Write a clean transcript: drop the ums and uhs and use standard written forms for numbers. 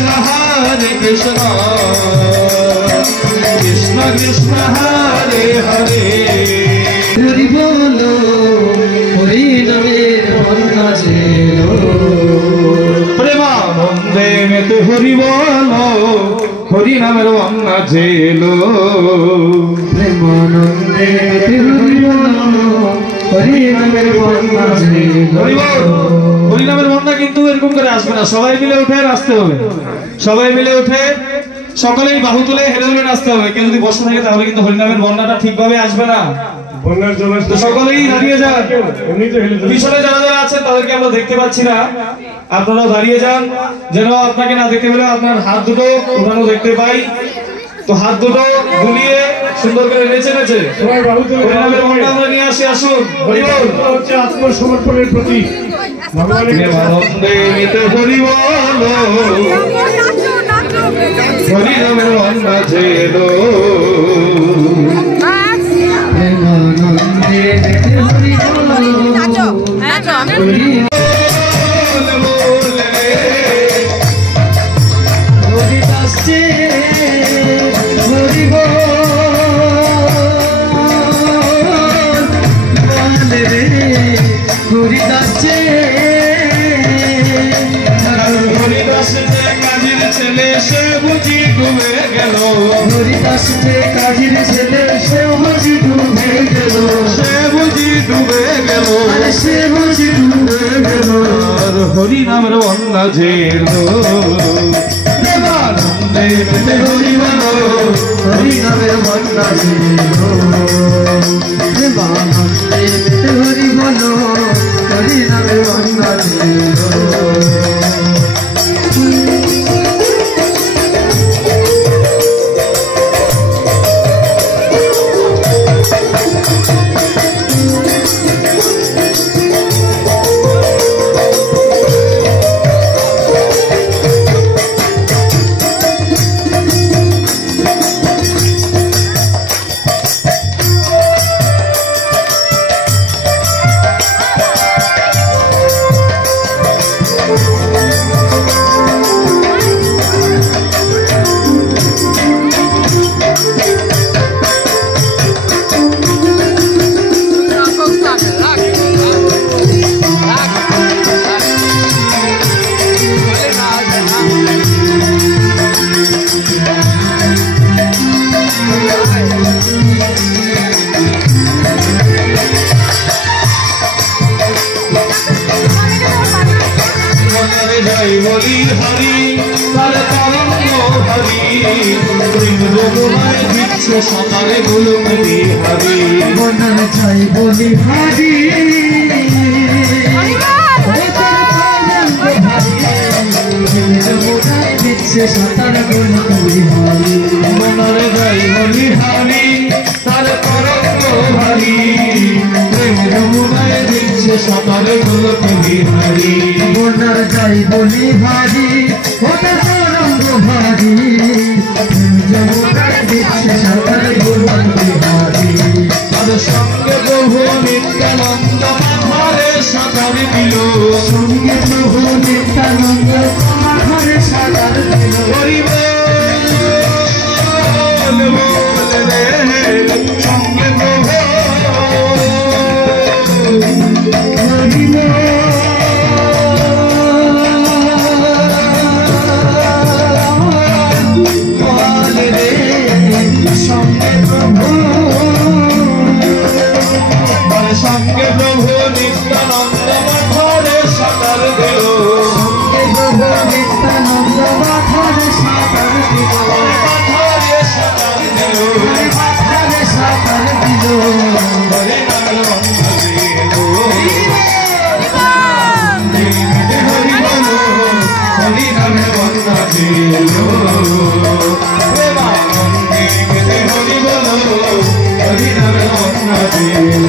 कृष्ण हरे कृष्ण कृष्ण कृष्ण हरे हरे हरि बोलो हरि नामेर बन्ना जेलो प्रेमानंदे मेते हरि बोलो हरि नामेर बन्ना जेलो प्रेमानंदे मेते हरि बोलो हरि नामेर बन्ना जेलो हरि नामेर बन्ना किन्तु एरकम करे आसबे ना सबाई मिले उठे नाचते होबे सबाई मिले उठे সকলেই বাহু তুলে হেলে দুলে নাচতে হবে কেউ যদি বসে থাকে তাহলে কিন্তু হরি নামের বন্যাটা ঠিকভাবে আসবে না বন্যার জন্য তো সকলেই দাঁড়িয়ে যান পিছনে যারা যারা আছেন তাদেরকে আমরা দেখতে পাচ্ছি না আপনারা দাঁড়িয়ে যান যেন আপনাকে না দেখতে পেলে আপনার হাত দুটো উঠানো দেখতে পাই তো হাত দুটো দুলিয়ে সুন্দর করে নেচে নেচে সবাই বাহু তুলে হরি নামের বন্যা আমরা নিয়ে আসি আসুন হরি বল হচ্ছে আত্মসমর্পণের প্রতীক ভগবানের আনন্দে নিতে হরি বল হরি নামের বন্যা ছেলো प्रेमानंदे मेते हरि बोलो नाचो नाचो हरि हरिदास जे हरि बोल रे हरिदास जे হরিদাস যে কাজীর ছেলে সে বুঝি ডুবে গেল हरिदास जे काजीर ছেলে সে বুঝি ডুবে গেল সে বুঝি ডুবে গেল আরে সে বুঝি ডুবে গেল আর হরি নামের বন্যা ঝেলো প্রেমানন্দে মেতে হরি বলো हरि नामेर बन्ना जेलो प्रेमानंदे मेते हरि बोलो हरि नामेर बन्ना जेलो জয় বলি হরি তার তরঙ্গ হরি যমুনায় দিচ্ছে সকালে গুলুমনি হরি মনের চাই বলি হারি যমুনায় দিচ্ছে সাঁতার গুলি হারি মনের জয় বলি হরি তার তরঙ্গ হরি যমুনায় দিচ্ছে সকালে গুলুমনি হরি মনের চাই বলি হারি ওটা তরঙ্গ হারি যমুনায় দিচ্ছে সাঁতার গুলি হারি তার সঙ্গে প্রভু নিত্যানন্দ মাথারে সাঁতার দিল সঙ্গে প্রভু নিত্যানন্দ মাথারে সাঁতার দিল হরি বল বল রে সঙ্গে প্রভু হরি বল রে সঙ্গে প্রভু সঙ্গে প্রভু নিত্যানন্দ মাথারে সাঁতার দিল সঙ্গে প্রভু নিত্যানন্দ মাথারে সাঁতার দিল মাথারে সাঁতার দিল মাথারে সাঁতার দিল হরি নামের বন্যা ঝেলো হরি বলো হরি নামের বন্যা ঝেলো প্রেমানন্দে মেতে হরি বলো হরি নামের বন্যা ঝেলো